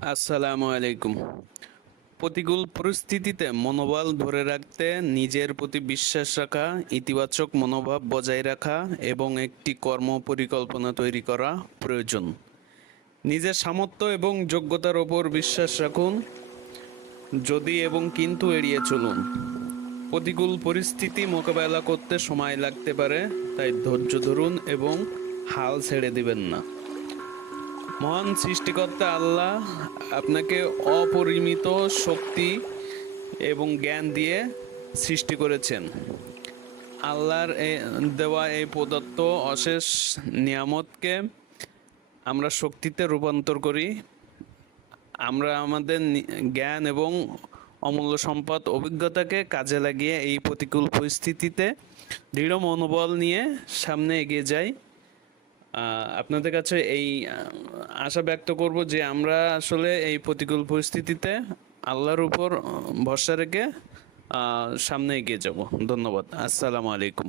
আসসালামু আলাইকুম। প্রতিকূল পরিস্থিতিতে মনোবল ধরে রাখতে নিজের প্রতি বিশ্বাস রাখা, ইতিবাচক মনোভাব বজায় রাখা এবং একটি কর্ম পরিকল্পনা তৈরি করা প্রয়োজন। নিজের সামর্থ্য এবং যোগ্যতার ওপর বিশ্বাস রাখুন। যদি এবং কিন্তু এড়িয়ে চলুন। প্রতিকূল পরিস্থিতি মোকাবেলা করতে সময় লাগতে পারে, তাই ধৈর্য ধরুন এবং হাল ছেড়ে দিবেন না। মহান সৃষ্টিকর্তা আল্লাহ আপনাকে অপরিমিত শক্তি এবং জ্ঞান দিয়ে সৃষ্টি করেছেন। আল্লাহর দেওয়া এই প্রদত্ত অশেষ নিয়ামতকে আমরা শক্তিতে রূপান্তর করি। আমরা আমাদের জ্ঞান এবং অমূল্য সম্পদ, অভিজ্ঞতাকে কাজে লাগিয়ে এই প্রতিকূল পরিস্থিতিতে দৃঢ় মনোবল নিয়ে সামনে এগিয়ে যাই। আপনাদের কাছে এই আশা ব্যক্ত করব যে আমরা আসলে এই প্রতিকূল পরিস্থিতিতে আল্লাহর উপর ভরসা রেখে সামনে এগিয়ে যাব। ধন্যবাদ। আসসালামু আলাইকুম।